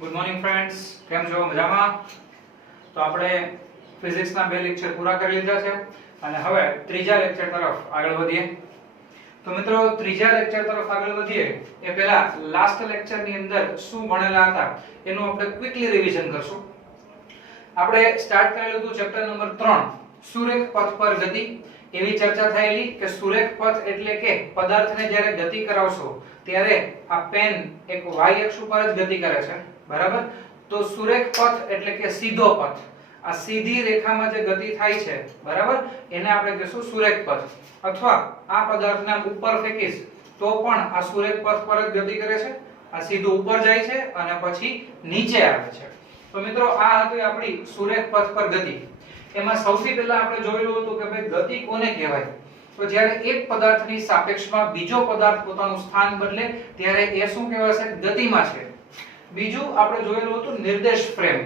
Good morning friends, કેમ છો? મજામાં? તો આપણે ફિઝિક્સના બે લેક્ચર પૂરા કરી લીધા છે અને હવે ત્રીજા લેક્ચર તરફ આગળ વધીએ. તો મિત્રો, ત્રીજા લેક્ચર તરફ આગળ વધીએ એ પહેલા લાસ્ટ લેક્ચરની અંદર શું ભણેલા હતા એનું આપણે ક્વિકલી રિવિઝન કરશું. આપણે સ્ટાર્ટ કરેલું હતું ચેપ્ટર નંબર 3 સુરેખ પથ પર ગતિ. એવી ચર્ચા થયેલી કે સુરેખ પથ એટલે કે પદાર્થને જ્યારે ગતિ કરાવશો ત્યારે આ પેન એક y અક્ષ ઉપર જ ગતિ કરે છે, બરાબર? તો સુરેખ પથ એટલે કે સીધો પથ, આ સીધી રેખામાં જે ગતિ થાય છે, બરાબર, એને આપણે કહીશું સુરેખ પથ. અથવા આ પદાર્થને આમ ઉપર ફેંકીશ તો પણ આ સુરેખ પથ પર જ ગતિ કરે છે. આ સીધું ઉપર જાય છે અને પછી નીચે આવે છે. તો મિત્રો, આ હતી આપણી સુરેખ પથ પર ગતિ. એમાં સૌથી પહેલા આપણે જોયેલું હતું કે ભાઈ ગતિ કોને કહેવાય? તો જ્યારે એક પદાર્થની સાપેક્ષમાં બીજો પદાર્થ પોતાનું સ્થાન બદલે ત્યારે એ શું કહેવાશે? ગતિમાં છે. બીજું આપણે જોયેલું હતું નિર્દેશ ફ્રેમ.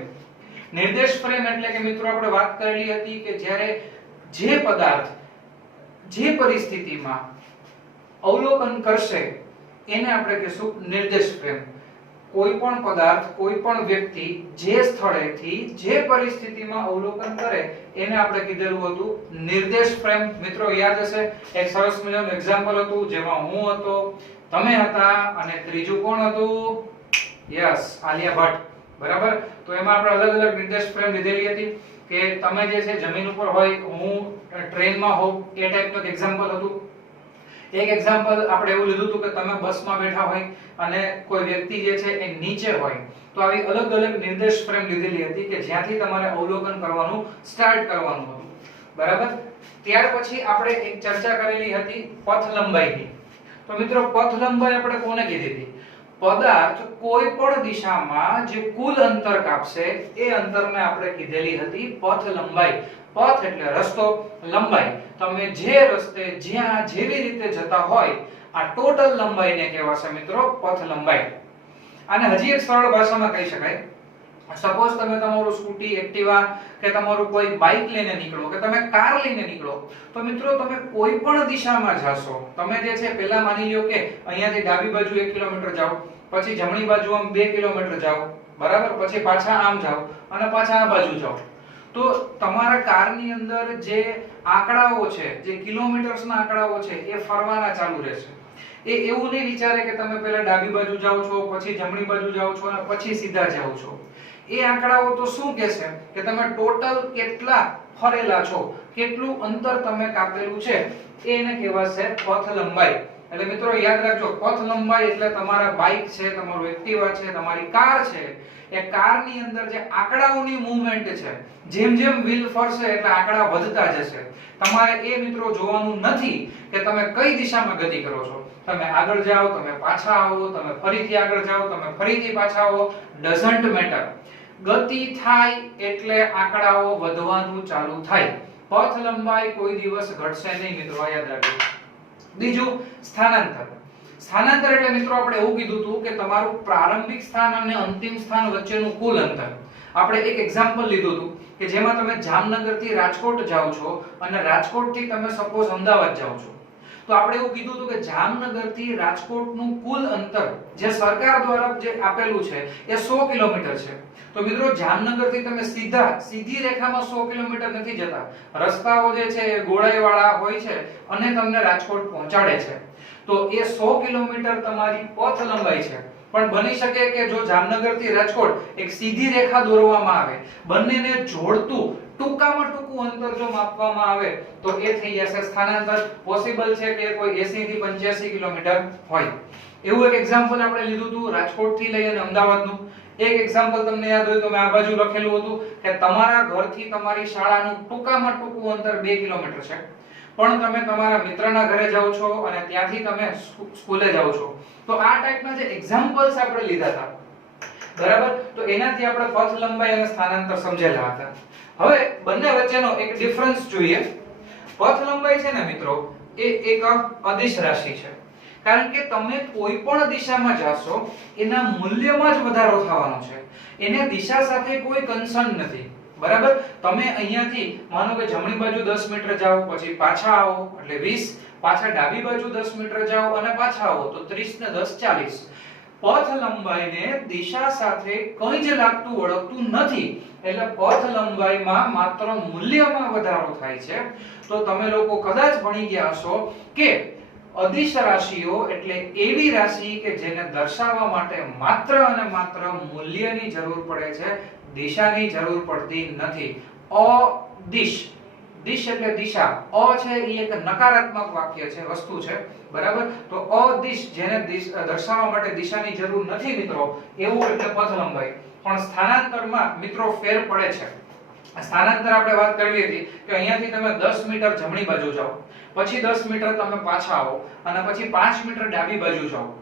નિર્દેશ ફ્રેમ એટલે કે મિત્રો આપણે વાત કરેલી હતી કે જ્યારે જે પદાર્થ જે પરિસ્થિતિમાં અવલોકન કરશે એને આપણે કહીશું નિર્દેશ ફ્રેમ. કોઈ પણ પદાર્થ, કોઈ પણ વ્યક્તિ જે સ્થળેથી જે પરિસ્થિતિમાં અવલોકન કરે એને આપણે કીધેલું હતું નિર્દેશ ફ્રેમ. મિત્રો યાદ હશે, એક સરસ મજાનું એક્ઝામ્પલ હતું જેમાં હું હતો, તમે હતા અને ત્રીજું કોણ હતું? યસ, આલિયા ભટ્ટ, બરાબર? તો એમાં આપણે અલગ અલગ નિર્દેશ ફ્રેમ લીધેલી હતી કે તમે જે છે જમીન ઉપર હોય, હું ટ્રેનમાં હોઉં, એ ટાઈપનું એક એક્ઝામ્પલ હતું. એક એક્ઝામ્પલ આપણે એવું લીધું હતું કે તમે બસમાં બેઠા હોય અને કોઈ વ્યક્તિ જે છે એ નીચે હોય. તો આવી અલગ અલગ નિર્દેશ ફ્રેમ લીધેલી હતી કે જ્યાંથી તમારે અવલોકન કરવાનું સ્ટાર્ટ કરવાનું હતું, બરાબર? ત્યાર પછી આપણે એક ચર્ચા કરેલી હતી પથ લંબાઈની. તો મિત્રો, પથ લંબાઈ આપણે કોને કીધી હતી? પદાર્થ કોઈ પણ દિશામાં જે કુલ અંતર કાપશે એ અંતરને આપણે કીધેલી હતી પથ લંબાઈ. પથ એટલે રસ્તો, લંબાઈ તમે જે રસ્તે જ્યાં જેવી રીતે જતા હોય આ ટોટલ લંબાઈને કહેવાશે મિત્રો પથ લંબાઈ. આને હજી એક સરળ ભાષામાં કહી શકાય. સપોઝ તમે તમારું સ્કૂટી, એક્ટિવા કે તમારું કોઈ બાઇક લઈને નીકળો કે તમે કાર લઈને નીકળો, તો મિત્રો તમે કોઈ પણ દિશામાં જાશો, તમે જે છે પહેલા માની લ્યો કે અહીંયાથી ડાબી બાજુ 1 કિલોમીટર જાઓ, પછી જમણી બાજુ આમ 2 કિલોમીટર જાઓ, બરાબર, પછી પાછા આમ જાઓ અને પાછા આ બાજુ જાઓ. તો તમારા કારની અંદર જે આંકડાઓ છે, જે કિલોમીટર્સના આંકડાઓ છે એ ફરવાના ચાલુ રહેશે. એ એવું નહીં વિચારે કે તમે પહેલા ડાબી બાજુ જાઓ છો, પછી જમણી બાજુ જાઓ છો અને પછી સીધા જાઓ છો. એ આંકડાઓ તો શું કહેશે કે તમે ટોટલ કેટલા ફરેલા છો, કેટલું અંતર તમે કાપેલું છે, એને કહેવાશે પથ લંબાઈ. એટલે મિત્રો યાદ રાખજો, પથ લંબાઈ એટલે તમારા બાઇક છે, તમારું એક્ટિવા છે, તમારી કાર છે, એ કારની અંદર જે આંકડાઓની મૂવમેન્ટ છે, જેમ જેમ વ્હીલ ફરશે એટલે આંકડા વધતા જશે. તમારે એ મિત્રો જોવાનું નથી કે તમે કઈ દિશામાં ગતિ કરો છો. તમે આગળ જાઓ, તમે પાછા આવો, તમે ફરીથી આગળ જાઓ, તમે ફરીથી પાછા આવો, ડઝન્ટ મેટર. ગતિ થાય એટલે આંકડાઓ વધવાનું ચાલુ થાય. પથ લંબાઈ કોઈ દિવસ ઘટશે નહીં મિત્રો, યાદ રાખજો. બીજું સ્થાનાંતર. સ્થાનાંતર એટલે મિત્રો આપણે એવું કીધું હતું કે તમારું પ્રારંભિક સ્થાન અને અંતિમ સ્થાન વચ્ચેનું કુલ અંતર. આપણે એક એક્ઝામ્પલ લીધું હતું કે જેમાં તમે જામનગર થી રાજકોટ જાઓ છો અને રાજકોટ થી તમે સપોઝ અમદાવાદ જાઓ છો. તો આપણે એવું કીધું હતું કે જામનગર થી રાજકોટનું કુલ અંતર જે સરકાર દ્વારા જે આપેલું છે એ 100 કિલોમીટર છે. તો મિત્રો જામનગર થી તમે સીધી રેખામાં 100 કિલોમીટર નથી જતા. રસ્તાઓ જે છે એ ગોળાઈવાળા હોય છે અને તમને રાજકોટ પહોંચાડે છે. તો એ 100 કિલોમીટર તમારી પથ લંબાઈ છે. પણ બની શકે કે જો જામનગર થી રાજકોટ એક સીધી રેખા દોરવામાં આવે, બંનેને જોડતું ટૂંકામાં ટૂંકું અંતર જો માપવામાં આવે તો એ થઈ જશે સ્થાનાંતર. પોસિબલ છે કે કોઈ 80 થી 85 કિલોમીટર હોય. એવું એક એક્ઝામ્પલ આપણે લીધું હતું રાજકોટ થી લઈ અને અમદાવાદનું. એક એક્ઝામ્પલ તમને યાદ હોય તો મેં આ બાજુ લખેલું હતું કે તમારા ઘરથી તમારી શાળાનું ટૂંકામાં ટૂંકું અંતર 2 કિલોમીટર છે, પણ તમે તમારા મિત્રના ઘરે જાઓ છો અને ત્યાંથી તમે સ્કૂલે જાઓ છો. તો આ ટાઈપના જે એક્ઝામ્પલ્સ આપણે લીધા હતા, બરાબર, તો એનાથી આપણે પથ લંબાઈ અને સ્થાનાંતર સમજેલા હતા. હવે બંને વચ્ચેનો એક ડિફરન્સ જોઈએ. પથ લંબાઈ છે ને મિત્રો, એ એક અદિશ રાશિ છે. કારણ કે તમે કોઈ પણ દિશામાં જાશો એના મૂલ્યમાં જ વધારો થવાનો છે. એને દિશા સાથે કોઈ કન્સર્ન નથી, બરાબર? તમે અહીંયાથી માનો કે જમણી બાજુ 10 મીટર જાઓ, પછી પાછા આવો એટલે 20, પાછા ડાબી બાજુ 10 મીટર જાઓ અને પાછા આવો તો 30 ને 10 40. પથ લંબાઈને દિશા સાથે કંઈ જ લાગતું વળગતું નથી, એટલે પથ લંબાઈમાં માત્ર મૂલ્યમાં વધારો થાય છે. તો તમે લોકો કદાચ ભણી ગયા હશો કે અદિશ રાશિઓ એટલે એવી રાશિ કે જેને દર્શાવવા માટે માત્ર અને માત્ર મૂલ્યની જરૂર પડે છે, દિશાની જરૂર પડતી નથી. અદિશ, દિશ એટલે દિશા, અ છે એ એક નકારાત્મક વાક્ય છે, વસ્તુ છે, બરાબર. તો અદિશ જેને દર્શાવવા માટે દિશાની જરૂર નથી મિત્રો, એવું એટલે પથ લંબાઈ. પણ સ્થાનાંતરમાં મિત્રો ફેર પડે છે. સ્થાનાંતર આપણે વાત કરવી હતી કે અહીંયાથી તમે 10 મીટર જમણી બાજુ જાઓ, પછી 10 મીટર તમે પાછા આવો અને પછી 5 મીટર ડાબી બાજુ જાઓ,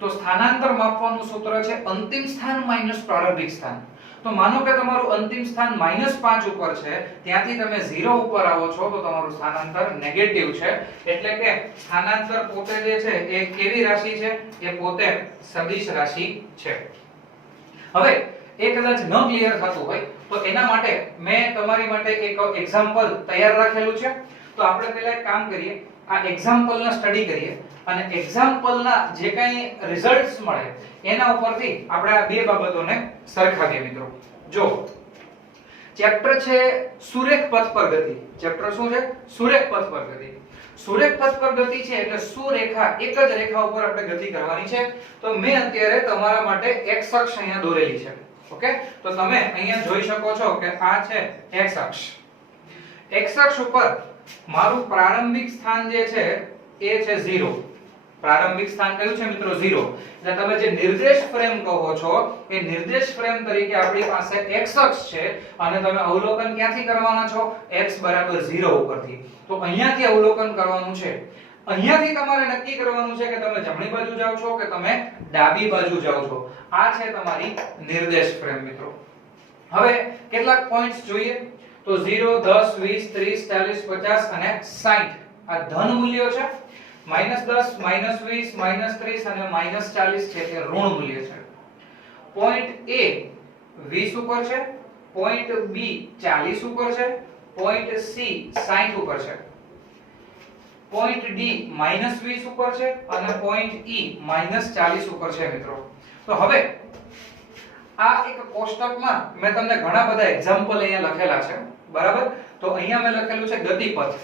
તો સ્થાનાંતર માપવાનું સૂત્ર છે અંતિમ સ્થાન માઈનસ પ્રારંભિક સ્થાન. તો માનો કે તમારું અંતિમ સ્થાન -5 ઉપર છે, ત્યાંથી તમે 0 ઉપર આવો છો, તો તમારું સ્થાનાંતર નેગેટિવ છે. એટલે કે સ્થાનાંતર પોતે જે છે એ કેવી રાશિ છે? એ પોતે સદિશ રાશિ છે. હવે એ કદાચ ન ક્લિયર થતું હોય તો એના માટે મેં તમારી માટે એક એક્ઝામ્પલ તૈયાર રાખેલું છે. તો આપણે પહેલા એક કામ કરીએ, આ એક્ઝામ્પલના સ્ટડી કરીએ અને એક્ઝામ્પલના જે કંઈ રિઝલ્ટ્સ મળે એના ઉપરથી આપણે આ બે બાબતોને સરખાવીએ મિત્રો. જો ચેપ્ટર છે સુરેખ પથ પર ગતિ. ચેપ્ટર શું છે? સુરેખ પથ પર ગતિ. સુરેખ પથ પર ગતિ છે એટલે સુરેખા, એક જ રેખા ઉપર આપણે ગતિ કરવાની છે. તો મેં અત્યારે તમારા માટે x અક્ષ અહીંયા દોરેલી છે. ઓકે, તો તમે અહીંયા જોઈ શકો છો કે આ છે x અક્ષ. x અક્ષ ઉપર મારું પ્રારંભિક સ્થાન જે છે એ છે 0. પ્રારંભિક સ્થાન કયું છે મિત્રો? 0. એટલે તમે જે નિર્દેશ ફ્રેમ કહો છો એ નિર્દેશ ફ્રેમ તરીકે આપણી પાસે x અક્ષ છે અને તમે અવલોકન ક્યાંથી કરવાના છો? x બરાબર 0 ઉપરથી. તો અહીંયાથી અવલોકન કરવાનું છે. અહીંયાથી તમારે નક્કી કરવાનું છે કે તમે જમણી બાજુ જાઓ છો કે તમે ડાબી બાજુ જાઓ છો. આ છે તમારી નિર્દેશ ફ્રેમ મિત્રો. હવે કેટલાક પોઈન્ટ્સ જોઈએ. તો 0, 10, 20, 30, 40, 50 અને 60 આ ધન મૂલ્યો છે. -10, -20, -30 અને -40 છે તે ઋણ મૂલ્ય છે. પોઈન્ટ A 20 ઉપર છે, પોઈન્ટ B 40 ઉપર છે, પોઈન્ટ C 60 ઉપર છે, પોઈન્ટ D -20 ઉપર છે અને પોઈન્ટ E -40 ઉપર છે મિત્રો. તો હવે આ એક કોષ્ટકમાં મેં તમને ઘણા બધા એક્ઝામ્પલ અહીંયા લખેલા છે, બરાબર. તો અહીંયા મેં લખેલું છે ગતિપથ.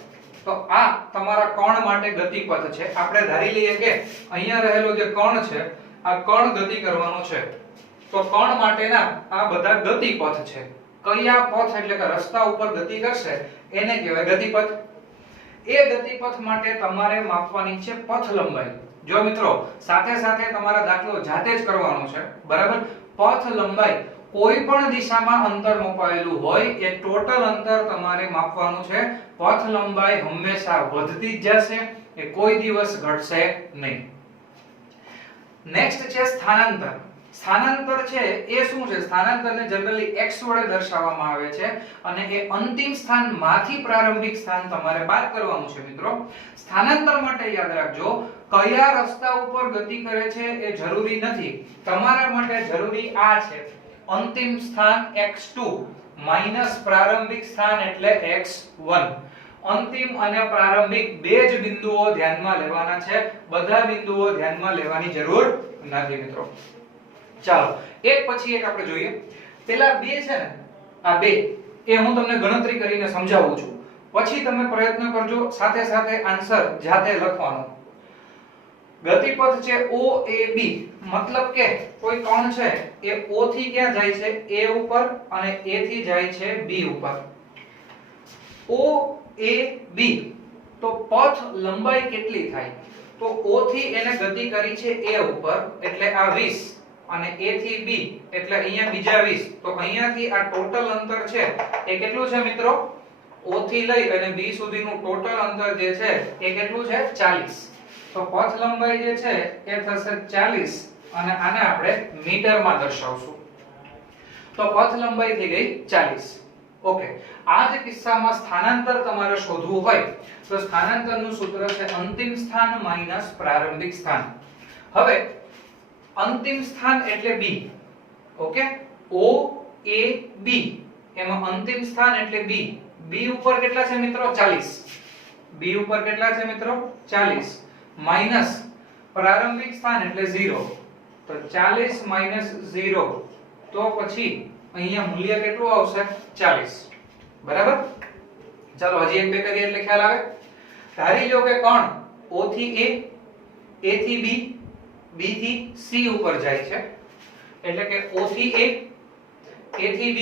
તો આ તમારા કણ માટે ગતિપથ છે. આપણે ધારી લઈએ કે અહીંયા રહેલો જે કણ છે આ કણ ગતિ કરવાનો છે, તો કણ માટેના આ બધા ગતિપથ છે. કયા પથ એટલે કે રસ્તા ઉપર ગતિ કરશે એને કહેવાય ગતિપથ. એ ગતિપથ માટે તમારે માપવાની છે પથ લંબાઈ. જો મિત્રો સાથે સાથે તમારા દાખલો જાતે જ કરવાનો છે, બરાબર. પથ લંબાઈ કોઈ પણ દિશામાં અંતર મપાયેલું હોય એ ટોટલ અંતર તમારે માપવાનું છે. પથ લંબાઈ હંમેશા વધતી જ જશે, એ કોઈ દિવસ ઘટશે નહીં. નેક્સ્ટ છે સ્થાનાંતર. સ્થાનાંતર છે એ શું છે? સ્થાનાંતરને જનરલી x વડે દર્શાવવામાં આવે છે અને એ અંતિમ સ્થાનમાંથી પ્રારંભિક સ્થાન તમારે બાદ કરવાનું છે મિત્રો. સ્થાનાંતર માટે યાદ રાખજો, કયા રસ્તા ઉપર ગતિ કરે છે એ જરૂરી નથી. તમારા માટે જરૂરી આ છે, અંતિમ સ્થાન x2 માઈનસ પ્રારંભિક સ્થાન એટલે x1. અંતિમ અને પ્રારંભિક બે જ બિંદુઓ ધ્યાનમાં લેવાના છે, બધા બિંદુઓ ધ્યાનમાં લેવાની જરૂર નથી મિત્રો. ચાલો એક પછી એક આપણે જોઈએ. પેલા બે છે ને, આ બે એ હું તમને ગણતરી કરીને સમજાવું છું, પછી તમે પ્રયત્ન કરજો સાથે સાથે આન્સર જાતે લખવાનો. ગતિપથ છે OAB, મતલબ કે કોઈ કોણ છે એ O થી ક્યાં જાય છે? A ઉપર અને A થી જાય છે B ઉપર. OAB તો પથ લંબાઈ કેટલી થાય? તો O થી એને ગતિ કરી છે A ઉપર એટલે આ 20 અને A થી B એટલે અહીંયા બીજા 20. તો અહીંયાથી આ ટોટલ અંતર છે એ કેટલું છે મિત્રો? O થી લઈ અને B સુધીનું ટોટલ અંતર જે છે એ કેટલું છે? 40. તો પથ લંબાઈ જે છે એ થશે 40 અને આને આપણે મીટરમાં દર્શાવશું. તો પથ લંબાઈ થઈ ગઈ 40. ઓકે, આ જ કિસ્સામાં સ્થાનાંતર તમારે શોધવું હોય તો સ્થાનાંતરનું સૂત્ર છે અંતિમ સ્થાન માઈનસ પ્રારંભિક સ્થાન. હવે અંતિમ સ્થાન એટલે B. Okay, O A B એમાં અંતિમ સ્થાન એટલે B. B ઉપર કેટલા છે મિત્રો? 40. B ઉપર કેટલા છે મિત્રો? 40 માઈનસ પ્રારંભિક સ્થાન એટલે 0. તો 40 માઈનસ 0 તો પછી અહીંયા મૂલ્ય કેટલું આવશે 40 બરાબર. ચાલો હજી એક બે કરીએ એટલે ખ્યાલ આવે. ધારી લો કે કોણ O થી A, A થી B, B થી C ઉપર જાય છે, એટલે કે O થી A, A થી B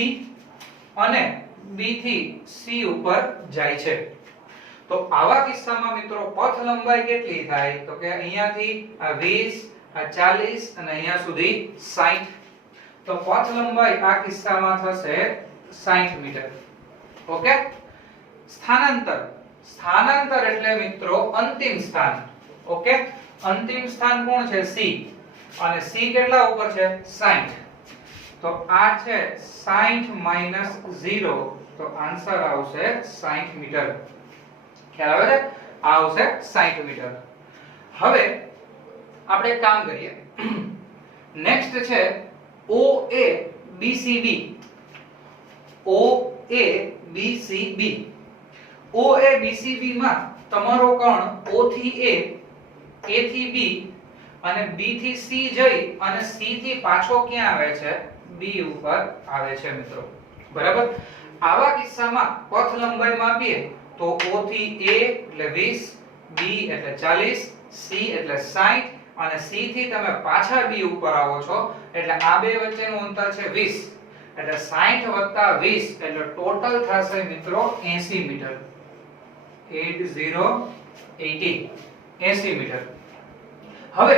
અને B થી C ઉપર જાય છે. તો આવા કિસ્સામાં મિત્રો પથ લંબાઈ કેટલી થાય? તો કે અહીંયાથી આ 20, આ 40 અને અહીંયા સુધી 60. તો પથ લંબાઈ આ કિસ્સામાં થશે 60 મીટર. ઓકે. સ્થાનાંતર, સ્થાનાંતર એટલે મિત્રો અંતિમ સ્થાન. ઓકે. અંતિમ સ્થાન કોણ છે? C. અને C કેટલા ઉપર છે? 60. તો આ છે 60 માઈનસ 0, તો આન્સર આવશે 60 મીટર. ખ્યાલ આવે છે? આ આવશે 60 મીટર. હવે આપણે એક કામ કરીએ. નેક્સ્ટ છે OA BCB. OA BCB. OA BCB માં તમારો કોણ O થી A, A થી B અને B થી C જઈ અને C થી પાછો ક્યાં આવે છે? B ઉપર આવે છે મિત્રો. બરાબર. આવા કિસ્સામાં પથ લંબાઈ માપીએ તો O થી A એટલે 20, B એટલે 40, C એટલે 60 અને C થી તમે પાછા B ઉપર આવો છો એટલે આ બે વચ્ચેનું અંતર છે 20. એટલે 60 વત્તા 20 એટલે ટોટલ થશે મિત્રો 80 મીટર. 80 મીટર. હવે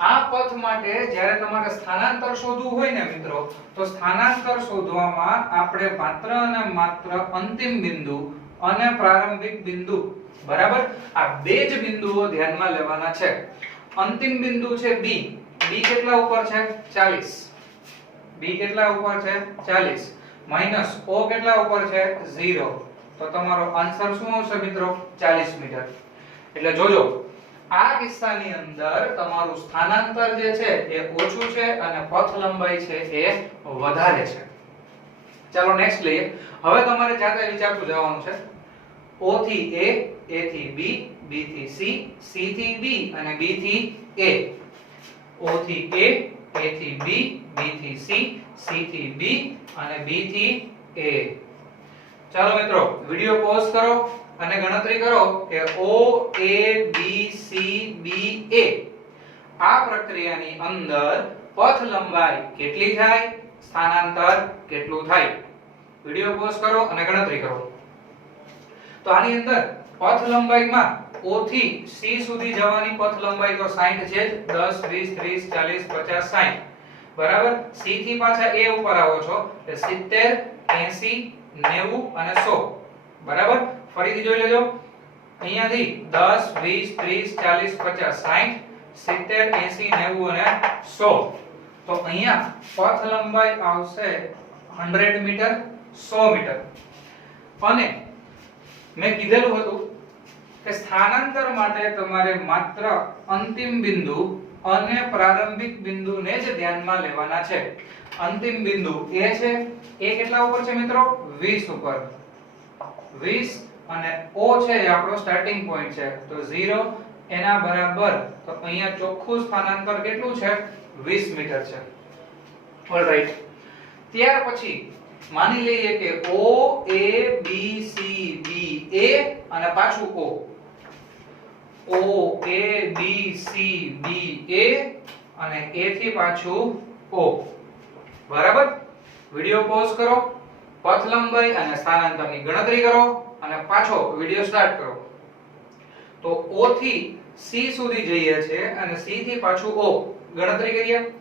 આ પથ માટે જ્યારે તમારે સ્થાનાંતર શોધવું હોય ને મિત્રો, તો સ્થાનાંતર શોધવામાં આપણે માત્ર અને માત્ર અંતિમ બિંદુ અને પ્રારંભિક બિંદુ, બરાબર, આ બે જ બિંદુઓ ધ્યાનમાં લેવાના છે. અંતિમ બિંદુ છે B. B કેટલા ઉપર છે? 40. B કેટલા ઉપર છે? 40 માઈનસ O કેટલા ઉપર છે? 0. તો તમારો આન્સર શું આવશે મિત્રો? 40 મીટર. એટલે જોજો આ કિસ્સાની અંદર તમારું સ્થાનાંતર જે છે એ ઓછું છે અને પથ લંબાઈ છે એ વધારે છે. ચાલો નેક્સ્ટ લઈએ. હવે તમારે જાતે વિચારતું જવાનું છે. O થી A, A થી B, B થી C, C થી B અને B થી A. O થી A, A થી B, B થી C, C થી B અને B થી A. ચાલો મિત્રો વિડિયો પોઝ કરો અને ગણતરી કરો કે O A B C B A આ પ્રક્રિયાની અંદર પથ લંબાઈ કેટલી થાય, સ્થાનાંતર કેટલું થાય. વિડિયો પોઝ કરો અને ગણતરી કરો. તો આની અંદર પથ લંબાઈમાં O થી C સુધી જવાની પથ લંબાઈ તો 60 છે જ. 10 20 30 40 50 60. બરાબર. C થી પાછા A ઉપર આવો છો એટલે 70 80 90 અને 100. બરાબર. ફરીથી જોઈ લેજો. અહીંયાથી 10 20 30 40 50 60 70 80 90 અને 100. તો અહીંયા પથ લંબાઈ આવશે 100 મીટર, 100 મીટર. અને મેં કીધેલું હતું કે સ્થાનાંતર માટે તમારે માત્ર અંતિમ બિંદુ અને પ્રારંભિક બિંદુને જ ધ્યાનમાં લેવાના છે. અંતિમ બિંદુ A છે. A કેટલા ઉપર છે મિત્રો? 20 ઉપર. 20 અને O છે એ આપણો સ્ટાર્ટિંગ પોઈન્ટ છે તો 0 એના બરાબર. તો અહીંયા ચોખ્ખું સ્થાનાંતર કેટલું છે? 20 મીટર છે. ઓલરાઈટ. ત્યાર પછી માની લઈએ કે O A B C B A અને પાછું O. O A B C B A અને A થી પાછું O. બરાબર. વિડિયો પોઝ કરો, પથ લંબાઈ અને સ્થાનાંતરની ગણતરી કરો અને પાછો વિડિયો સ્ટાર્ટ કરો. તો O થી C સુધી જઈએ છે અને C થી પાછું O. ગણતરી કરીએ.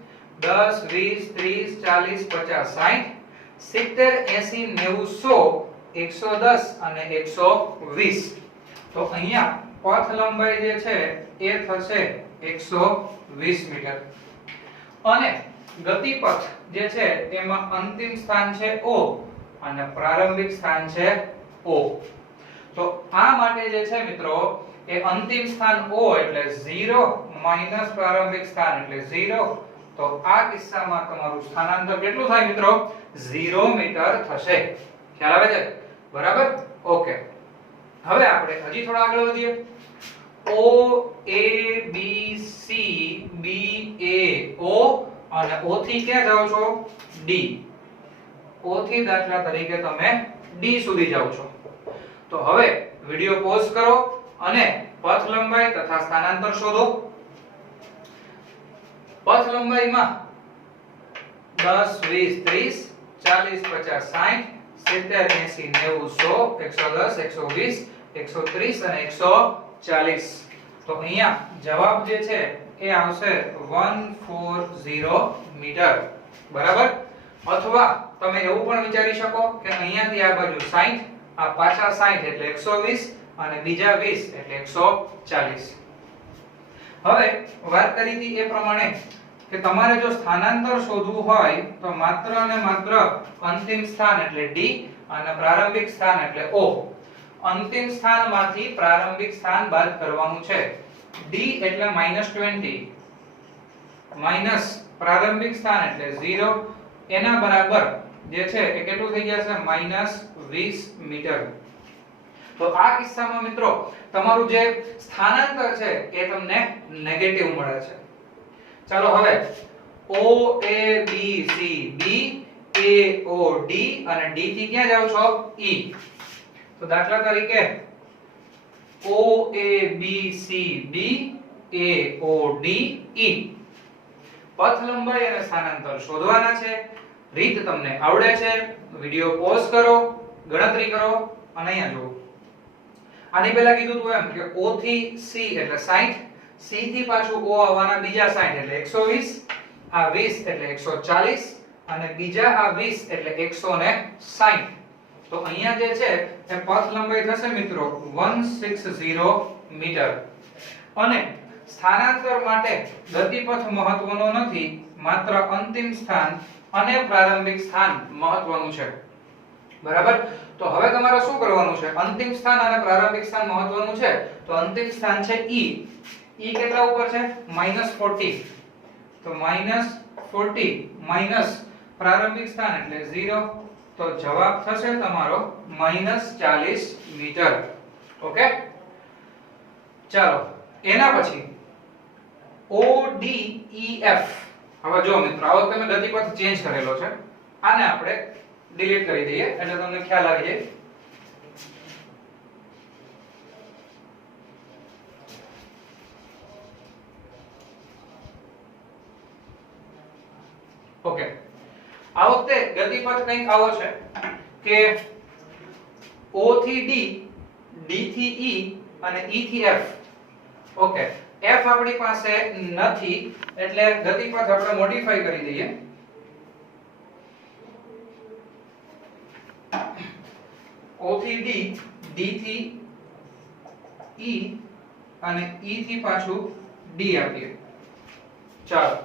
10 20 30 40 50 60 70 80 90 100 110 અને 120. તો અહીંયા પથ લંબાઈ જે છે એ થશે 120 મીટર. અને ગતિપથ જે છે એમાં અંતિમ સ્થાન છે O અને પ્રારંભિક સ્થાન છે O. તો આ માટે જે છે મિત્રો એ અંતિમ સ્થાન O એટલે 0 માઈનસ પ્રારંભિક સ્થાન એટલે 0. તો આ કિસ્સામાં તમારું સ્થાનાંતર કેટલું થાય મિત્રો? 0 મીટર થશે. ખ્યાલ આવે છે? બરાબર. ઓકે. હવે આપણે હજી થોડા આગળ વધીએ. O A B C B A O અને O થી ક્યાં જાઓ છો D. O થી દાખલા તરીકે તમે D સુધી જાઓ છો. તો હવે વિડિયો પોઝ કરો અને પથ લંબાઈ તથા સ્થાનાંતર શોધો. પથ લંબાઈમાં 10 20 30 40 50 60 70 80 90 100 110 120 130 અને 140. તો અહીંયા જવાબ જે છે એ આવશે 140 મીટર. બરાબર. અથવા તમે એવું પણ વિચારી શકો કે અહીંયાથી આ બાજુ 60, આ પાછા 60 એટલે 120 અને બીજા 20 એટલે 140. હવે વાત કરી હતી એ પ્રમાણે કે તમારે જો સ્થાનાંતર શોધવું હોય તો માત્ર અને માત્ર અંતિમ સ્થાન એટલે D અને પ્રારંભિક સ્થાન એટલે O. અંતિમ સ્થાનમાંથી પ્રારંભિક સ્થાન બાદ કરવાનું છે. D એટલે -20 માઈનસ પ્રારંભિક સ્થાન એટલે 0 એના બરાબર જે છે એ કેટલું થઈ જશે -20 મીટર. તો આ કિસ્સામાં મિત્રો તમારું જે સ્થાનાંતર છે એ તમને નેગેટિવ મળે છે. ચાલો હવે O A B C B A O D અને D થી ક્યાં જાવ છો E. તો દાખલા તરીકે O A B C B A O D E. પથ લંબાઈ અને સ્થાનાંતર શોધવાના છે. રીત તમને આવડે છે. વિડિયો પોઝ કરો, ગણતરી કરો અને અહીંયા જુઓ. આની પહેલા કીધું હતું એમ કે O થી C એટલે 60, C થી પાછું O આવવાના બીજા 60 એટલે 120, આ 20 એટલે 140 અને બીજા આ 20 એટલે 160. તો અહીંયા જે છે એ પથ લંબાઈ થશે મિત્રો 160 મીટર. અને સ્થાનાંતર માટે ગતિપથ મહત્વનો નથી, માત્ર અંતિમ સ્થાન અને પ્રારંભિક સ્થાન મહત્વનું છે. બરાબર. તો હવે તમારે શું કરવાનું છે? અંતિમ સ્થાન અને પ્રારંભિક સ્થાન મહત્વનું છે. તો અંતિમ સ્થાન છે E. E કેટલા ઉપર છે? -40. તો -40 માઈનસ પ્રારંભિક સ્થાન એટલે 0. તો જવાબ થશે તમારો -40 મીટર. ઓકે. ચાલો એના પછી O D E F. હવે જો મિત્રો આવો તમે ગતિપથ ચેન્જ કરેલો છે. આને આપણે ડિલીટ કરી દઈએ એટલે તમને ખ્યાલ આવી જાય. ઓકે. આ વખતે ગતિપથ કંઈક આવો છે કે O થી D, D થી E અને E થી F. ઓકે. F આપણી પાસે નથી એટલે ગતિપથ આપણે મોડિફાઈ કરી દઈએ. O થી D, D થી E અને E થી પાછું D આપીએ. ચાલો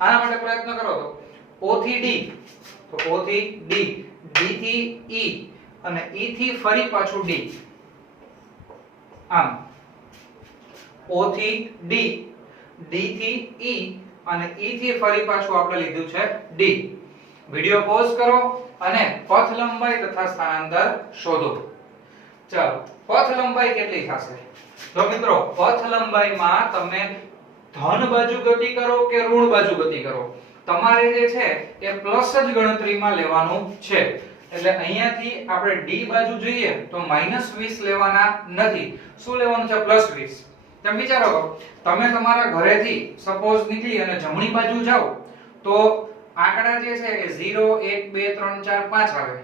આના માટે પ્રયત્ન કરો. તો O થી D, તો O થી D, D થી E અને E થી ફરી પાછું D. આમ O થી D, D થી E અને E થી ફરી પાછું આપણે લીધું છે D. વિડિયો પોઝ કરો અને પથ લંબાઈ તથા સ્થાનાંતર શોધો. ચાલો પથ લંબાઈ કેટલી થશે? તો મિત્રો પથ લંબાઈમાં તમે ધન બાજુ ગતિ કરો કે ઋણ બાજુ ગતિ કરો, તમારે જે છે એ પ્લસ જ ગણતરીમાં લેવાનું છે. એટલે અહીંયાથી આપણે D બાજુ જોઈએ તો -20 લેવાના નથી. શું લેવાનું છે? +20. તમે વિચારો તમે તમારા ઘરેથી સપોઝ નીકળી અને જમણી બાજુ જાઓ તો આંકડા જે છે એ 0 1 2 3 4 5 આવે.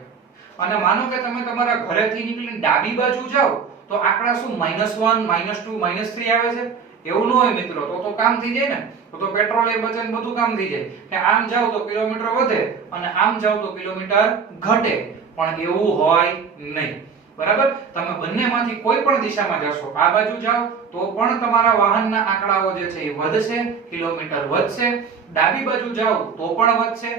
અને માનો કે તમે તમારા ઘરેથી નીકળીને ડાબી બાજુ જાઓ તો આંકડા શું -1 -2 -3 આવે છે. એવું ન હોય મિત્રો, તો કામ થઈ જાય ને. તો પેટ્રોલ એ બચે ને બધું કામ થઈ જાય કે આમ જાવ તો કિલોમીટર વધે અને આમ જાવ તો કિલોમીટર ઘટે. પણ એવું હોય નહીં. બરાબર. તમે બંનેમાંથી કોઈ પણ દિશામાં જશો, આ બાજુ જાઓ તો પણ તમારા વાહનના આંકડાઓ જે છે એ વધશે, કિલોમીટર વધશે. ડાબી બાજુ જાઓ તો પણ વધશે.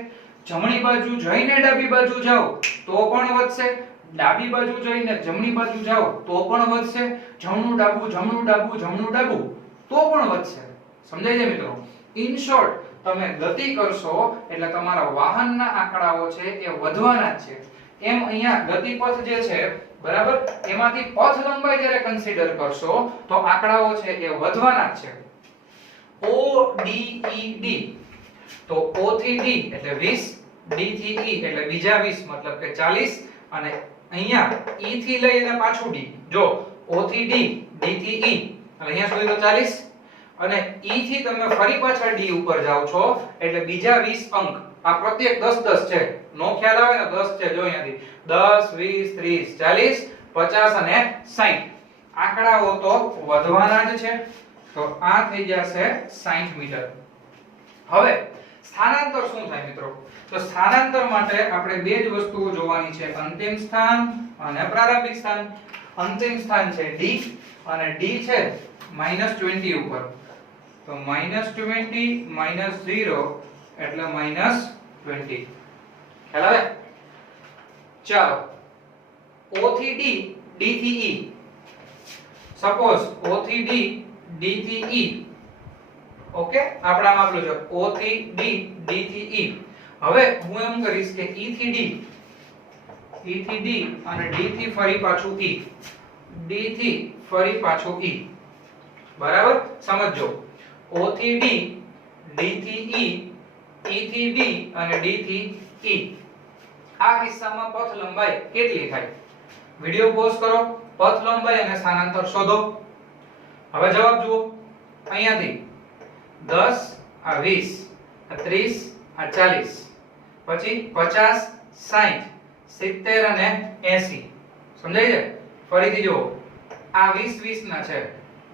જમણી બાજુ જઈને ડાબી બાજુ જાઓ તો પણ વધશે. ડાબી બાજુ જઈને જમણી બાજુ જાઓ તો પણ વધશે. જમણું ડાબું જમણું ડાબું જમણું ડાબું તો પણ વધશે. સમજાય છે મિત્રો? ઇન શોર્ટ તમે ગતિ કરશો એટલે તમારા વાહનના આંકડાઓ છે એ વધવાના જ છે. એમ અહીંયા ગતિપથ જે છે બરાબર, એમાંથી પથ લંબાઈ જ્યારે કન્સિડર કરશો તો આંકડાઓ છે એ વધવાના જ છે. O D E D, તો O થી D એટલે 20, D થી E એટલે બીજા 20 મતલબ કે 40, અને અહીંયા E થી લઈ અને પાછું D, જો O થી D, D થી E એટલે અહીંયા સુધી તો 40, અને E થી તમે ફરી પાછા D ઉપર જાઓ છો એટલે બીજા 20 અંક. આ પ્રત્યેક 10 10 છે, નો ખ્યાલ આવે ને 10 છે, જો અહીંયાથી 10 20 30 40 50 અને 60. આંકડાઓ તો વધવાના જ છે, તો આ થઈ જશે 60 મીટર. હવે સ્થાનાંતર શું થાય મિત્રો? તો સ્થાનાંતર માટે આપણે બે જ વસ્તુઓ જોવાની છે, અંતિમ સ્થાન અને પ્રારંભિક સ્થાન. અંતિમ સ્થાન છે D અને D છે -20 ઉપર, તો -20 -0 એટલે -20. ખ્યાલ આવે? ચાલો, O થી D, D થી E. સપોઝ O થી D, D થી E. ઓકે, આપણે આમ આપેલું છે O થી D, D થી E. હવે હું એમ કરીશ કે E થી D, E થી D અને D થી ફરી પાછું E, D થી ફરી પાછું E. બરાબર, સમજો. O થી D, D થી E, E થી D અને D થી E. આ કિસ્સામાં પથ લંબાઈ કેટલી થાય? વિડિયો પોઝ કરો, પથ લંબાઈ અને સ્થાનાંતર શોધો. હવે જવાબ જુઓ. અહીંયાથી 10 આ 20 આ 30 આ 40, પછી 50 60 70 અને 80. સમજાય છે? ફરીથી જુઓ, આ 20 20 ના છે,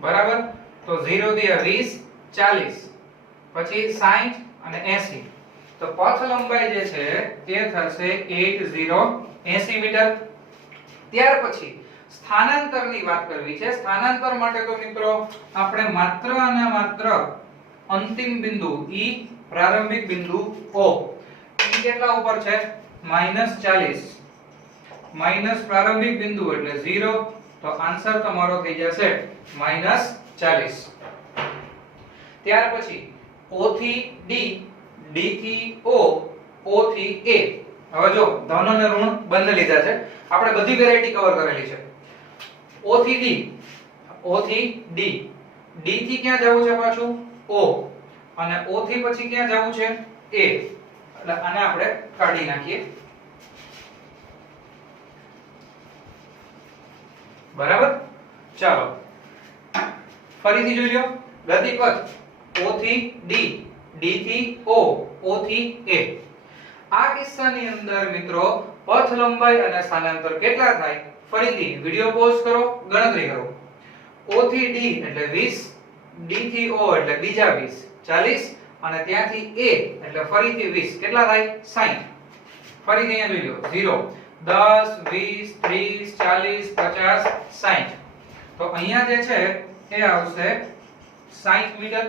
બરાબર, તો 0 થી આ 20 40, પછી 60 અને 80. તો પથ લંબાઈ જે છે એ થશે 80 મીટર. ત્યાર પછી સ્થાનાંતરની વાત કરવી છે. સ્થાનાંતર માટે તો મિત્રો આપણે માત્ર અને માત્ર અંતિમ બિંદુ E, પ્રારંભિક બિંદુ O. E કેટલા ઉપર છે? -40, માઈનસ પ્રારંભિક બિંદુ એટલે 0, તો આન્સર તમારો થઈ જશે -40. ત્યાર પછી O થી D, D થી O, O થી A. હવે જો ધન અને ઋણ બંને લીધા છે, આપણે બધી વેરાયટી કવર કરેલી છે. O થી D, O થી D, D થી ક્યાં જવું છે પાછું? O, અને O થી પછી ક્યાં જવું છે? A. એટલે આને આપણે કાઢી નાખીએ. બરાબર, ચાલો ફરીથી જોઈ લો. ગતિપથ O થી D, D થી O, O થી A. આ કિસ્સાની અંદર મિત્રો પથ લંબાઈ અને સ્થાનાંતર કેટલા થાય? ફરીથી વિડિયો પોઝ કરો, ગણતરી કરો. O થી D એટલે 20, D થી O એટલે બીજા 20 40, અને ત્યાંથી A એટલે ફરીથી 20, કેટલા થાય? 60. ફરીથી અહીંયા જોઈ લો, 0 10 20 30 40 50 60. તો અહીંયા જે છે એ આવશે 60 મીટર.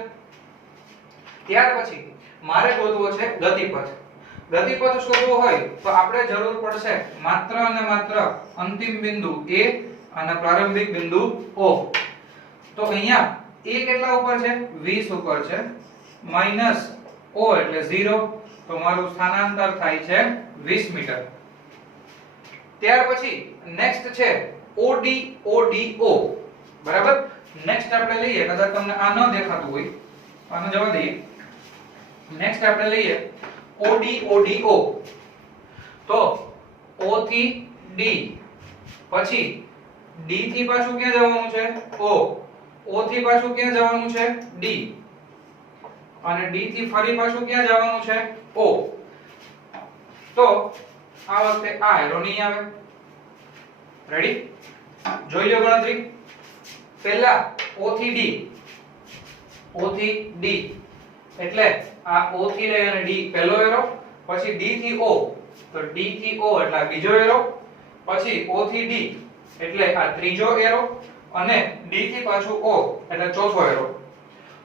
ત્યાર પછી મારે શોધવો છે ગતિપથ. ગતિપથ શોધવો હોય તો આપણે જરૂર પડશે માત્ર અને માત્ર અંતિમ બિંદુ A અને પ્રારંભિક બિંદુ O. તો અહીંયા A કેટલા ઉપર છે? 20 ઉપર છે, માઈનસ O એટલે 0, તો મારું સ્થાનાંતર થાય છે 20 મીટર. ત્યાર પછી નેક્સ્ટ છે OD, ODO. બરાબર, નેક્સ્ટ આપણે લઈએ, કદાચ તમને આ ન દેખાતું હોય તો આને જવા દઈએ. નેક્સ્ટ આપણે લઈએ OD, ODO. તો O થી D, પછી D થી પાછું ક્યાં જવાનું છે? O, O થી પાછું ક્યાં જવાનું છે? D, અને D થી ફરી પાછું ક્યાં જવાનું છે? O. તો આ વખતે આ એરો નહીં આવે. રેડી? જોઈ લો ગણતરી. પહેલા O થી D, O થી D એટલે આ O થી લઈ અને D પહેલો એરો, પછી D થી O, તો D થી O એટલે આ બીજો એરો, પછી O થી D એટલે આ ત્રીજો એરો, અને D થી પાછું O એટલે ચોથો એરો.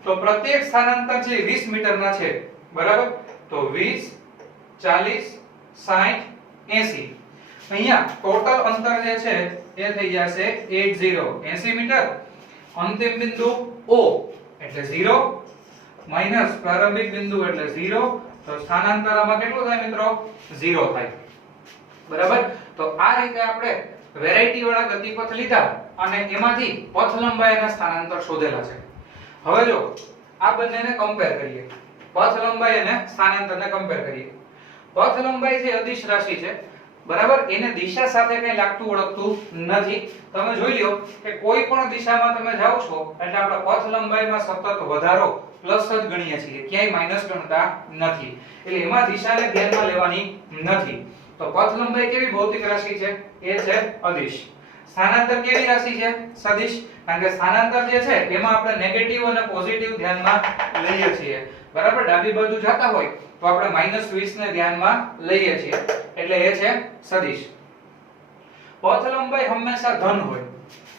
તો પ્રત્યેક સ્થાનાંતર છે 20 મીટરના છે. બરાબર, તો 20 40 60 80. અહીંયા ટોટલ અંતર જે છે એ થઈ જશે 80 મીટર. અંતિમ બિંદુ O એટલે 0, માઈનસ પ્રારંભિક બિંદુ એટલે 0, તો સ્થાનાંતર આમાં કેટલું થાય મિત્રો? 0 થાય. બરાબર, તો આ રીતે આપણે વેરાયટી વાળા ગતિપથ લીધા અને એમાંથી પથ લંબાઈ અને સ્થાનાંતર શોધેલા છે. હવે જો આ બંનેને કમ્પેર કરીએ, પથ લંબાઈ અને સ્થાનાંતરને કમ્પેર કરીએ. પથ લંબાઈ જે અદિશ રાશિ છે બરાબર, એને દિશા સાથે કઈ લાગતું ઓળખતું નથી. તમે જોઈ લ્યો કે કોઈ પણ દિશામાં તમે જાઓ છો એટલે આપણે પથ લંબાઈમાં સતત વધારો પ્લસ જ ગણીએ છીએ, ક્યાંય માઈનસ ગણતા નથી. એટલે એમાં દિશાને ધ્યાનમાં લેવાની નથી. તો પથ લંબાઈ કેવી ભૌતિક રાશિ છે? એ છે અદિશ. સ્થાનાંતર કેવી રાશિ છે? સદિશ. કારણ કે સ્થાનાંતર જે છે એમાં આપણે નેગેટિવ અને પોઝિટિવ ધ્યાનમાં લઈએ છીએ. બરાબર, ડાબી બાજુ જતા હોય તો આપણે -20 ને ધ્યાનમાં લઈએ છીએ, એટલે એ છે સદિશ. પથ લંબાઈ હંમેશા ધન હોય.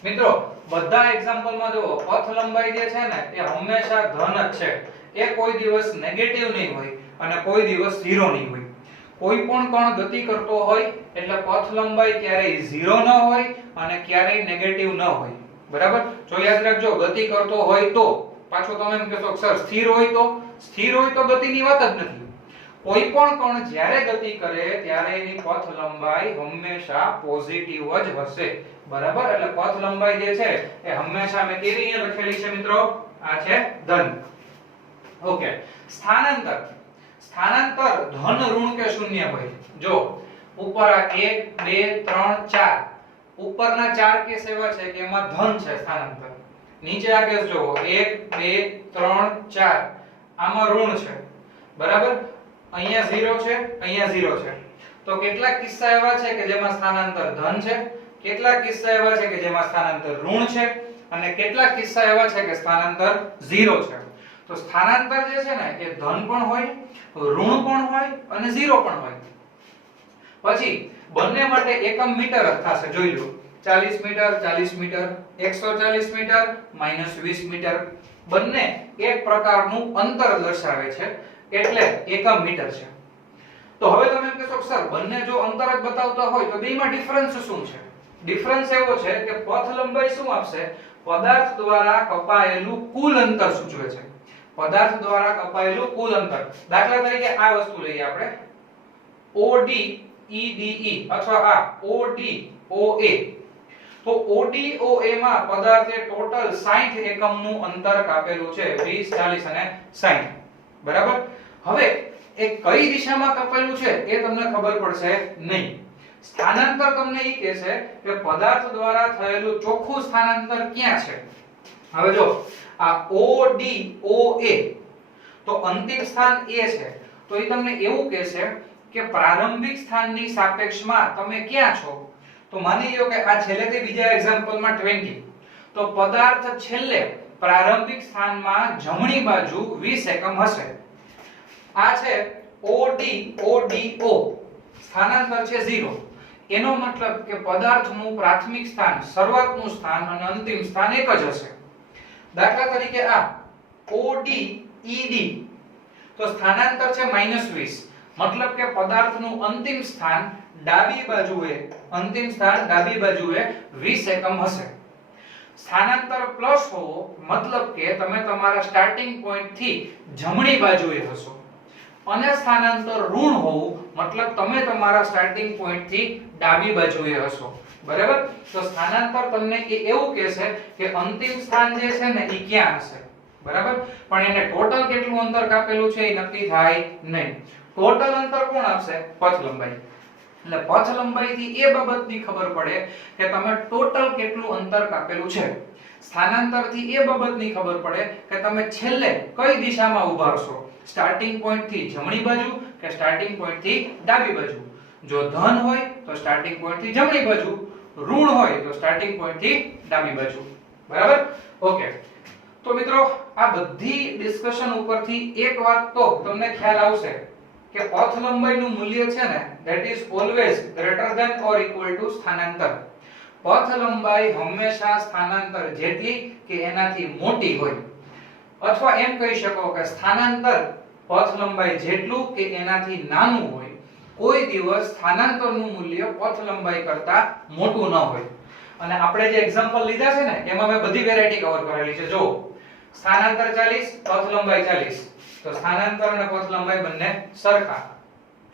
મિત્રો બધા એક્ઝામ્પલમાં જુઓ, પથ લંબાઈ જે છે ને એ હંમેશા ધન જ છે. એ કોઈ દિવસ નેગેટિવ નહીં હોય અને કોઈ દિવસ 0 નહીં હોય. કોઈ પણ કણ ગતિ કરતો હોય એટલે પથ લંબાઈ ક્યારેય 0 ન હોય અને ક્યારેય નેગેટિવ ન હોય. બરાબર, જો યાદ રાખજો, ગતિ કરતો હોય તો પાછો તમે એમ કહેશો સર સ્થિર હોય તો? સ્થિર હોય તો ગતિની વાત જ નથી. કોઈ પણ કણ જ્યારે ગતિ કરે ત્યારે એની પથ લંબાઈ હંમેશા પોઝિટિવ જ હશે. બરાબર, એટલે પથ લંબાઈ જે છે એ હંમેશા મેં કેવી અહીંયા લખેલી છે મિત્રો? આ છે ધન. ઓકે, સ્થાનાંતર. સ્થાનાંતર ધન, ઋણ કે શૂન્ય હોય. જો ઉપર આ 1 2 3 4 ઉપરના 4 કેસ એવા છે કે એમાં ધન છે સ્થાનાંતર. નીચે આ કેસ જોવો 1 2 3 4 આમાં ઋણ છે. બરાબર, અહીંયા 0 છે, અહીંયા 0 છે. તો કેટલાક કિસ્સા એવા છે કે જેમાં સ્થાનાંતર ધન છે, કેટલાક કિસ્સા એવા છે કે જેમાં સ્થાનાંતર ઋણ છે અને કેટલાક કિસ્સા એવા છે કે સ્થાનાંતર 0 છે. તો સ્થાનાંતર જે છે ને એ ધન પણ હોય, ઋણ પણ હોય અને 0 પણ હોય. પછી બંને માટે એકમ મીટર જ થશે. જોઈ લો, 40 મીટર 40 મીટર, 140 મીટર, -20 મીટર. બંને એક પ્રકારનું અંતર દર્શાવે છે એટલે એકમ મીટર છે. તો હવે તમે એમ કહેશો સર બંને જો અંતર જ બતાવતા હોય તો બેમાં ડિફરન્સ શું છે? ડિફરન્સ એવો છે કે પથ લંબાઈ શું આપશે? પદાર્થ દ્વારા કપાયેલું કુલ અંતર સૂચવે છે. પદાર્થ દ્વારા કપાયેલું કુલ અંતર. દાખલા તરીકે આ વસ્તુ લઈએ આપણે, OD EDE અથવા આ OD OA. તો OD OA માં પદાર્થે ટોટલ 60 એકમનું અંતર કાપેલું છે, 20 40 અને 60. બરાબર, હવે એ કઈ દિશામાં કાપેલું છે એ તમને ખબર પડશે નહીં. સ્થાનાંતર તમને ઈ કહેશે કે પદાર્થ દ્વારા થયેલું ચોખ્ખું સ્થાનાંતર ક્યાં છે. હવે જો આ OD OA તો અંતિમ સ્થાન A છે, તો એ તમને એવું કહેશે કે પ્રારંભિક સ્થાનની સાપેક્ષમાં તમે ક્યાં છો. તો માની લો કે આ છેલ્લેથી બીજા એક્ઝામ્પલમાં 20, તો પદાર્થ છેલ્લે પ્રારંભિક સ્થાનમાં જમણી બાજુ 20 એકમ હશે. આ છે OD ODO, સ્થાનાંતર છે 0. એનો મતલબ કે પદાર્થનું પ્રાથમિક સ્થાન, શરૂઆતનું સ્થાન અને અંતિમ સ્થાન એક જ હશે. દાખલા તરીકે આ OD ED તો સ્થાનાંતર છે -20, મતલબ કે પદાર્થનું અંતિમ સ્થાન ડાબી બાજુએ, અંતિમ સ્થાન ડાબી બાજુએ 20 એકમ હશે. સ્થાનાંતર પ્લસ હોવો મતલબ કે તમે તમારા સ્ટાર્ટિંગ પોઈન્ટ થી જમણી બાજુએ હશો, અને સ્થાનાંતર ઋણ હોવું મતલબ તમે તમારા સ્ટાર્ટિંગ પોઈન્ટ થી ડાબી બાજુએ હશો. બરાબર, તો સ્થાનાંતર તમને એવું કહેશે કે અંતિમ સ્થાન જે છે ને એ ક્યાં હશે. બરાબર, પણ એને ટોટલ કેટલું અંતર કાપેલું છે એ નક્કી થાય નહીં. ટોટલ અંતર કોણ આપશે? પથ લંબાઈ. એટલે પથ લંબાઈથી એ બાબતની ખબર પડે કે તમે ટોટલ કેટલું અંતર કાપેલું છે. સ્થાનાંતરથી એ બાબતની ખબર પડે કે તમે છેલ્લે કઈ દિશામાં ઊભા છો, સ્ટાર્ટિંગ પોઈન્ટ થી જમણી બાજુ કે સ્ટાર્ટિંગ પોઈન્ટ થી ડાબી બાજુ. જો ધન હોય તો સ્ટાર્ટિંગ પોઈન્ટ થી જમણી બાજુ, ઋણ હોય તો સ્ટાર્ટિંગ પોઈન્ટ થી ડાબી બાજુ. બરાબર, ઓકે. તો મિત્રો આ બધી ડિસ્કશન ઉપરથી એક વાત તો તમને ખ્યાલ આવશે કે પથ લંબાઈનું મૂલ્ય છે ને that is always greater than or equal to સ્થાનાંતર. પથ લંબાઈ હંમેશા સ્થાનાંતર જેટલી કે એનાથી મોટી હોય, અથવા એમ કહી શકો કે સ્થાનાંતર પથ લંબાઈ જેટલું કે એનાથી નાનું હોય. કોઈ દિવસ સ્થાનાંતરનું મૂલ્ય પથ લંબાઈ કરતા મોટું ન હોય. અને આપણે જે એક્ઝામ્પલ લીધા છે ને એમાં મેં બધી વેરાયટી કવર કરેલી છે. જો સ્થાનાંતર 40, પથ લંબાઈ 40, તો સ્થાનાંતર અને પથ લંબાઈ બંને સરખા.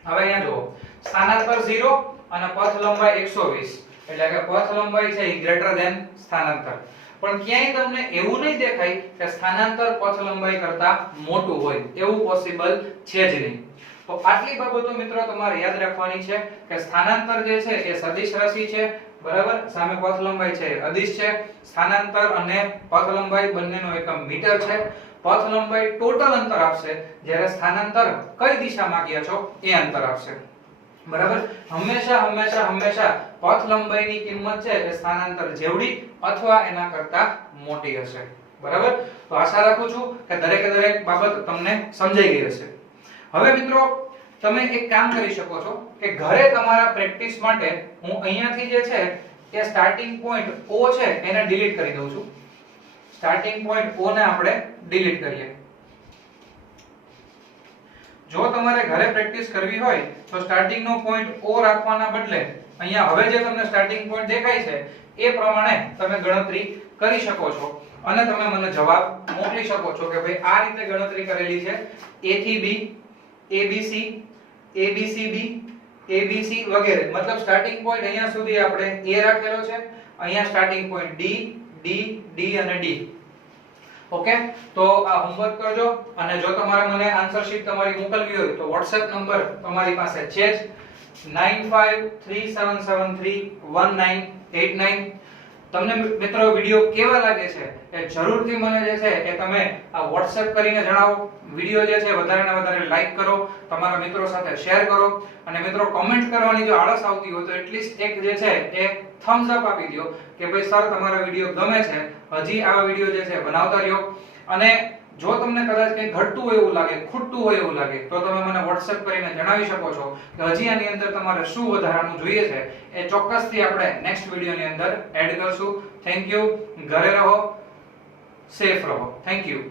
હવે અહીંયા જુઓ, સ્થાનાંતર 0 અને પથ લંબાઈ 120, એટલે કે પથ લંબાઈ છે એ ગ્રેટર ધેન સ્થાનાંતર. પણ ક્યાંય તમને એવું નહીં દેખાય કે સ્થાનાંતર પથ લંબાઈ કરતા મોટું હોય, એવું પોસિબલ છે જ નહીં. તો આટલી બાબતો મિત્રો તમારે યાદ રાખવાની છે કે સ્થાનાંતર જે છે એ સદિશ રાશિ છે, બરાબર, સામે પથ લંબાઈ છે અદિશ છે. સ્થાનાંતર અને પથ લંબાઈ બંનેનો એકમ મીટર છે. પથ લંબાઈ ટોટલ અંતર આપશે, જ્યારે સ્થાનાંતર કઈ દિશામાં ગયા છો એ અંતર આપશે, બરાબર. હંમેશા હંમેશા હંમેશા પથ લંબાઈની કિંમત છે એ સ્થાનાંતર જેવડી અથવા એના કરતા મોટી હશે, બરાબર. તો આશા રાખું છું કે દરેકે દરેક બાબત તમને સમજાઈ ગઈ હશે. હવે મિત્રો તમે એક કામ કરી શકો છો કે ઘરે તમારા પ્રેક્ટિસ માટે હું અહીંયાથી જે છે એ સ્ટાર્ટિંગ પોઈન્ટ O છે એને ડિલીટ કરી દઉં છું. સ્ટાર્ટિંગ પોઈન્ટ O ને આપણે ડિલીટ કરીએ. જો તમારે ઘરે પ્રેક્ટિસ કરવી હોય તો સ્ટાર્ટિંગ નો પોઈન્ટ O રાખવાના બદલે અહીંયા હવે જે તમને સ્ટાર્ટિંગ પોઈન્ટ દેખાય છે એ પ્રમાણે તમે ગણતરી કરી શકો છો અને તમે મને જવાબ મોકલી શકો છો કે ભાઈ આ રીતે ગણતરી કરેલી છે. A થી B, ABC, ABCB, ABC વગેરે. મતલબ સ્ટાર્ટિંગ પોઈન્ટ અહીંયા સુધી આપણે A રાખેલો છે, અહીંયા starting point D, D, D અને D. ઓકે, તો આ હોમવર્ક કરજો અને જો તમારે મને આન્સર શીટ તમારી મોકલવી હોય તો WhatsApp નંબર તમારી પાસે છે જ 9537731989. તમને મિત્રો વિડિયો કેવા લાગે છે એ જરૂરથી મને જે છે એ તમે આ WhatsApp કરીને જણાવો. વિડિયો જે છે વધારે ને વધારે લાઈક કરો, તમારા મિત્રો સાથે શેર કરો અને મિત્રો કમેન્ટ કરવાની જો આળસ આવતી હોય તો એટલીસ્ટ એક જે છે એ થમ્સ અપ આપી દો કે ભાઈ સર તમારા વિડિયો ગમે છે, હજી આવા વિડિયો જે છે બનાવતા રહ્યો. અને જો તમને કદાચ કંઈ ઘટતું હોય એવું લાગે, ખૂટતું હોય એવું લાગે તો તમે મને WhatsApp કરીને જણાવી શકો છો કે હજી આની અંદર તમારે શું વધારાનું જોઈએ છે. એ ચોક્કસથી આપણે નેક્સ્ટ વિડિયોની અંદર એડ કરશું. Thank you. ઘરે રહો, સેફ રહો. Thank you.